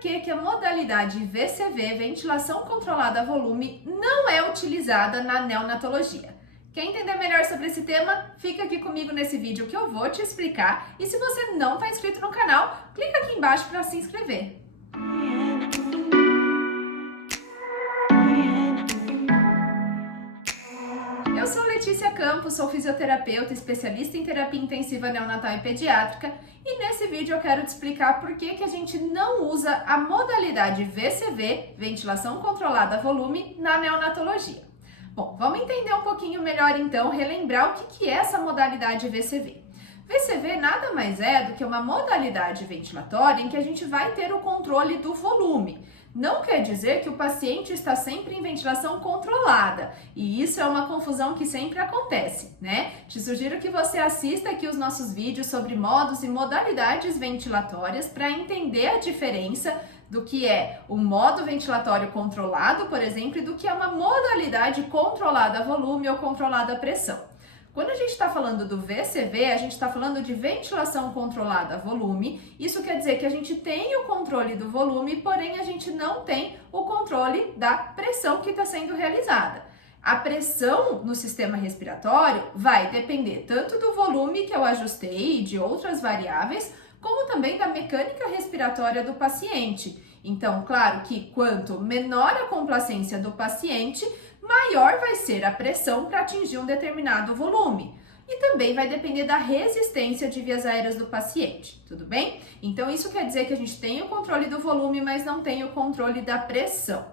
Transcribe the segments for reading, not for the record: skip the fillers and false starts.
que a modalidade VCV, ventilação controlada a volume, não é utilizada na neonatologia. Quer entender melhor sobre esse tema? Fica aqui comigo nesse vídeo que eu vou te explicar. E se você não está inscrito no canal, clica aqui embaixo para se inscrever. Eu sou Letícia Campos, sou fisioterapeuta, especialista em terapia intensiva neonatal e pediátrica, e nesse vídeo eu quero te explicar por que a gente não usa a modalidade VCV, ventilação controlada a volume, na neonatologia. Bom, vamos entender um pouquinho melhor então, relembrar o que é essa modalidade VCV. VCV nada mais é do que uma modalidade ventilatória em que a gente vai ter o controle do volume. Não quer dizer que o paciente está sempre em ventilação controlada, e isso é uma confusão que sempre acontece, né? Te sugiro que você assista aqui os nossos vídeos sobre modos e modalidades ventilatórias para entender a diferença do que é o modo ventilatório controlado, por exemplo, e do que é uma modalidade controlada a volume ou controlada a pressão. Quando a gente está falando do VCV, a gente está falando de ventilação controlada a volume. Isso quer dizer que a gente tem o controle do volume, porém a gente não tem o controle da pressão que está sendo realizada. A pressão no sistema respiratório vai depender tanto do volume que eu ajustei e de outras variáveis, como também da mecânica respiratória do paciente. Então, claro que quanto menor a complacência do paciente, maior vai ser a pressão para atingir um determinado volume. E também vai depender da resistência de vias aéreas do paciente, tudo bem? Então, isso quer dizer que a gente tem o controle do volume, mas não tem o controle da pressão.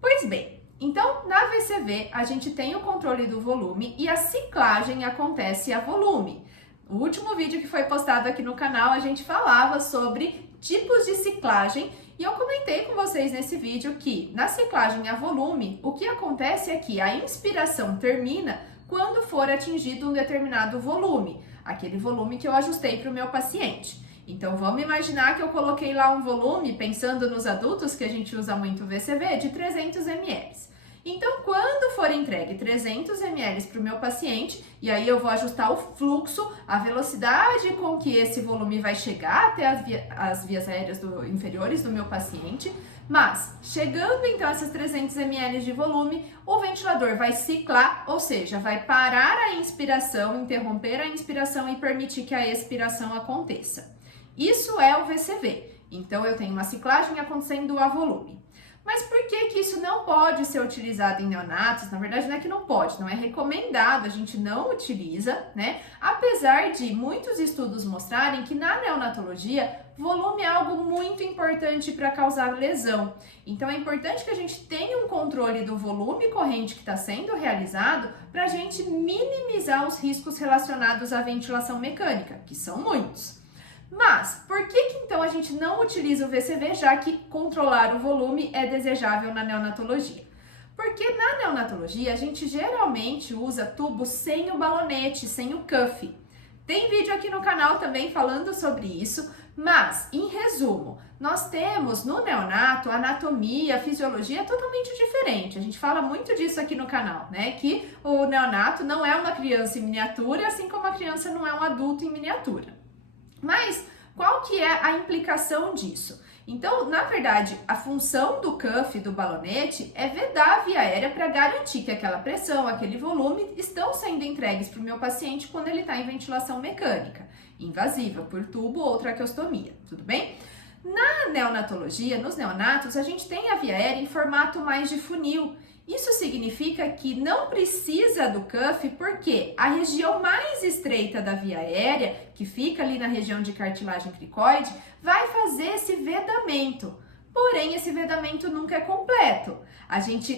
Pois bem, então, na VCV, a gente tem o controle do volume e a ciclagem acontece a volume. No último vídeo que foi postado aqui no canal, a gente falava sobre tipos de ciclagem e eu comentei com vocês nesse vídeo que na ciclagem a volume, o que acontece é que a inspiração termina quando for atingido um determinado volume, aquele volume que eu ajustei para o meu paciente. Então vamos imaginar que eu coloquei lá um volume, pensando nos adultos que a gente usa muito o VCV, de 300 ml. Então, quando for entregue 300 ml para o meu paciente, e aí eu vou ajustar o fluxo, a velocidade com que esse volume vai chegar até as vias aéreas inferiores do meu paciente, mas chegando então a essas 300 ml de volume, o ventilador vai ciclar, ou seja, vai parar a inspiração, interromper a inspiração e permitir que a expiração aconteça. Isso é o VCV. Então, eu tenho uma ciclagem acontecendo a volume. Mas por que isso não pode ser utilizado em neonatos? Na verdade, não é que não pode, não é recomendado, a gente não utiliza, né? Apesar de muitos estudos mostrarem que na neonatologia, volume é algo muito importante para causar lesão. Então, é importante que a gente tenha um controle do volume corrente que está sendo realizado para a gente minimizar os riscos relacionados à ventilação mecânica, que são muitos. Mas, por que então a gente não utiliza o VCV, já que controlar o volume é desejável na neonatologia? Porque na neonatologia a gente geralmente usa tubo sem o balonete, sem o cuff. Tem vídeo aqui no canal também falando sobre isso, mas, em resumo, nós temos no neonato anatomia, fisiologia totalmente diferente. A gente fala muito disso aqui no canal, né? Que o neonato não é uma criança em miniatura, assim como a criança não é um adulto em miniatura. Mas qual que é a implicação disso? Então, na verdade, a função do cuff, do balonete, é vedar a via aérea para garantir que aquela pressão, aquele volume estão sendo entregues para o meu paciente quando ele está em ventilação mecânica, invasiva, por tubo ou traqueostomia, tudo bem? Na neonatologia, nos neonatos, a gente tem a via aérea em formato mais de funil. Isso significa que não precisa do cuff porque a região mais estreita da via aérea, que fica ali na região de cartilagem cricoide, vai fazer esse vedamento. Porém, esse vedamento nunca é completo.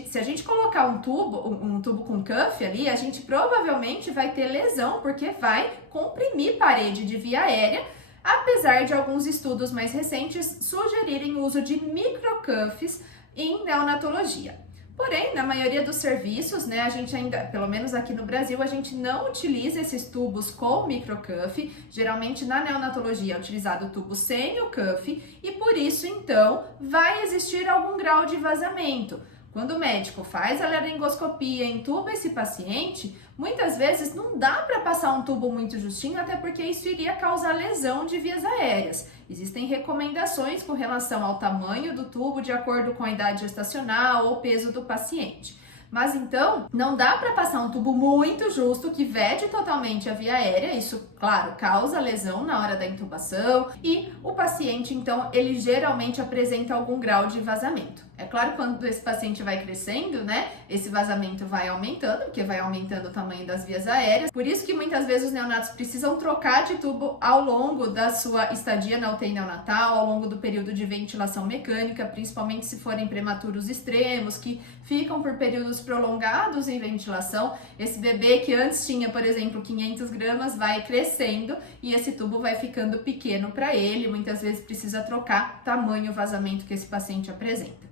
Se a gente colocar um tubo com cuff ali, a gente provavelmente vai ter lesão porque vai comprimir parede de via aérea, apesar de alguns estudos mais recentes sugerirem o uso de microcuffs em neonatologia. Porém, na maioria dos serviços, né, a gente ainda, pelo menos aqui no Brasil, a gente não utiliza esses tubos com microcuff. Geralmente na neonatologia é utilizado o tubo sem o cuff e por isso, então, vai existir algum grau de vazamento. Quando o médico faz a laringoscopia, entuba esse paciente, muitas vezes não dá para passar um tubo muito justinho, até porque isso iria causar lesão de vias aéreas. Existem recomendações com relação ao tamanho do tubo de acordo com a idade gestacional ou peso do paciente. Mas então, não dá para passar um tubo muito justo que vede totalmente a via aérea, isso, claro, causa lesão na hora da intubação e o paciente, então, ele geralmente apresenta algum grau de vazamento. É claro, quando esse paciente vai crescendo, né, esse vazamento vai aumentando, porque vai aumentando o tamanho das vias aéreas. Por isso que muitas vezes os neonatos precisam trocar de tubo ao longo da sua estadia na UTI neonatal, ao longo do período de ventilação mecânica, principalmente se forem prematuros extremos, que ficam por períodos prolongados em ventilação. Esse bebê que antes tinha, por exemplo, 500 gramas, vai crescendo e esse tubo vai ficando pequeno para ele. Muitas vezes precisa trocar tamanho vazamento que esse paciente apresenta.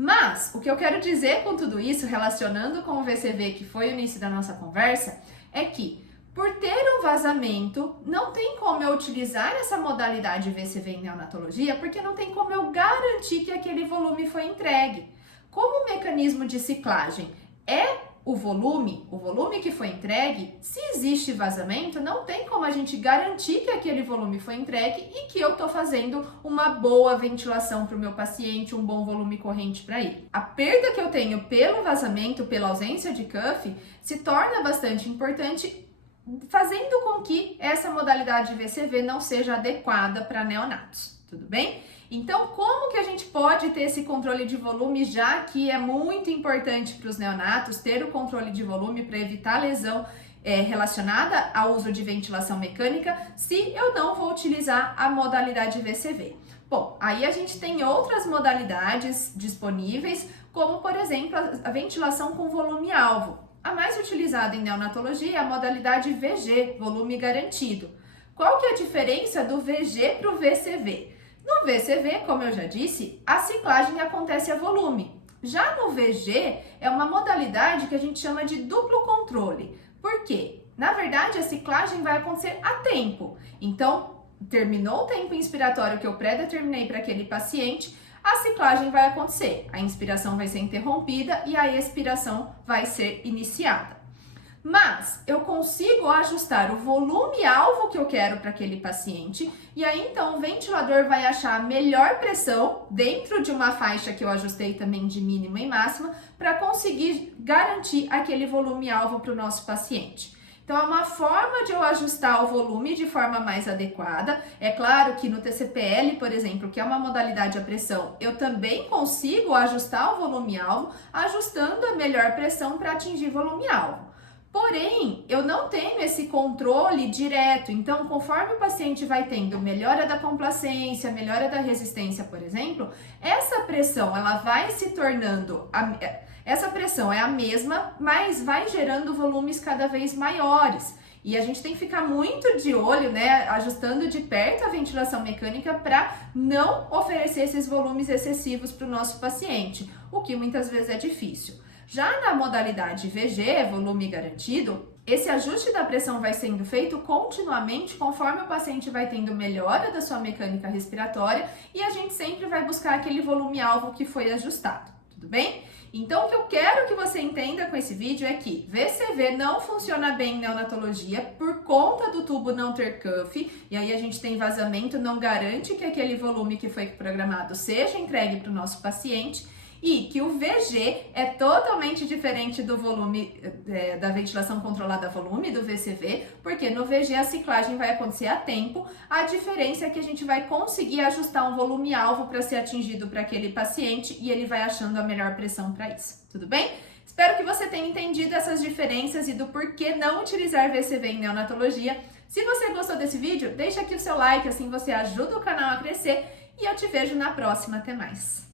Mas, o que eu quero dizer com tudo isso, relacionando com o VCV, que foi o início da nossa conversa, é que, por ter um vazamento, não tem como eu utilizar essa modalidade VCV em neonatologia, porque não tem como eu garantir que aquele volume foi entregue. Como o mecanismo de ciclagem é o volume que foi entregue, se existe vazamento, não tem como a gente garantir que aquele volume foi entregue e que eu estou fazendo uma boa ventilação para o meu paciente, um bom volume corrente para ele. A perda que eu tenho pelo vazamento, pela ausência de cuff, se torna bastante importante, fazendo com que essa modalidade de VCV não seja adequada para neonatos, tudo bem? Então, como que a gente pode ter esse controle de volume, já que é muito importante para os neonatos ter o controle de volume para evitar lesão relacionada ao uso de ventilação mecânica, se eu não vou utilizar a modalidade VCV? Bom, aí a gente tem outras modalidades disponíveis, como por exemplo a ventilação com volume alvo. A mais utilizada em neonatologia é a modalidade VG, volume garantido. Qual que é a diferença do VG para o VCV? No VCV, como eu já disse, a ciclagem acontece a volume. Já no VG, é uma modalidade que a gente chama de duplo controle. Por quê? Na verdade, a ciclagem vai acontecer a tempo. Então, terminou o tempo inspiratório que eu pré-determinei para aquele paciente, a ciclagem vai acontecer. A inspiração vai ser interrompida e a expiração vai ser iniciada. Mas eu consigo ajustar o volume-alvo que eu quero para aquele paciente e aí então o ventilador vai achar a melhor pressão dentro de uma faixa que eu ajustei também de mínima e máxima para conseguir garantir aquele volume-alvo para o nosso paciente. Então é uma forma de eu ajustar o volume de forma mais adequada. É claro que no TCPL, por exemplo, que é uma modalidade a pressão, eu também consigo ajustar o volume-alvo, ajustando a melhor pressão para atingir volume-alvo. Porém, eu não tenho esse controle direto, então conforme o paciente vai tendo melhora da complacência, melhora da resistência, por exemplo, essa pressão ela vai se tornando, essa pressão é a mesma, mas vai gerando volumes cada vez maiores. E a gente tem que ficar muito de olho, né, ajustando de perto a ventilação mecânica para não oferecer esses volumes excessivos para o nosso paciente, o que muitas vezes é difícil. Já na modalidade VG, volume garantido, esse ajuste da pressão vai sendo feito continuamente conforme o paciente vai tendo melhora da sua mecânica respiratória e a gente sempre vai buscar aquele volume-alvo que foi ajustado, tudo bem? Então, o que eu quero que você entenda com esse vídeo é que VCV não funciona bem em neonatologia por conta do tubo não ter cuff, e aí a gente tem vazamento, não garante que aquele volume que foi programado seja entregue para o nosso paciente, e que o VG é totalmente diferente do volume da ventilação controlada a volume, do VCV, porque no VG a ciclagem vai acontecer a tempo, a diferença é que a gente vai conseguir ajustar um volume-alvo para ser atingido para aquele paciente e ele vai achando a melhor pressão para isso, tudo bem? Espero que você tenha entendido essas diferenças e do porquê não utilizar VCV em neonatologia. Se você gostou desse vídeo, deixa aqui o seu like, assim você ajuda o canal a crescer e eu te vejo na próxima, até mais!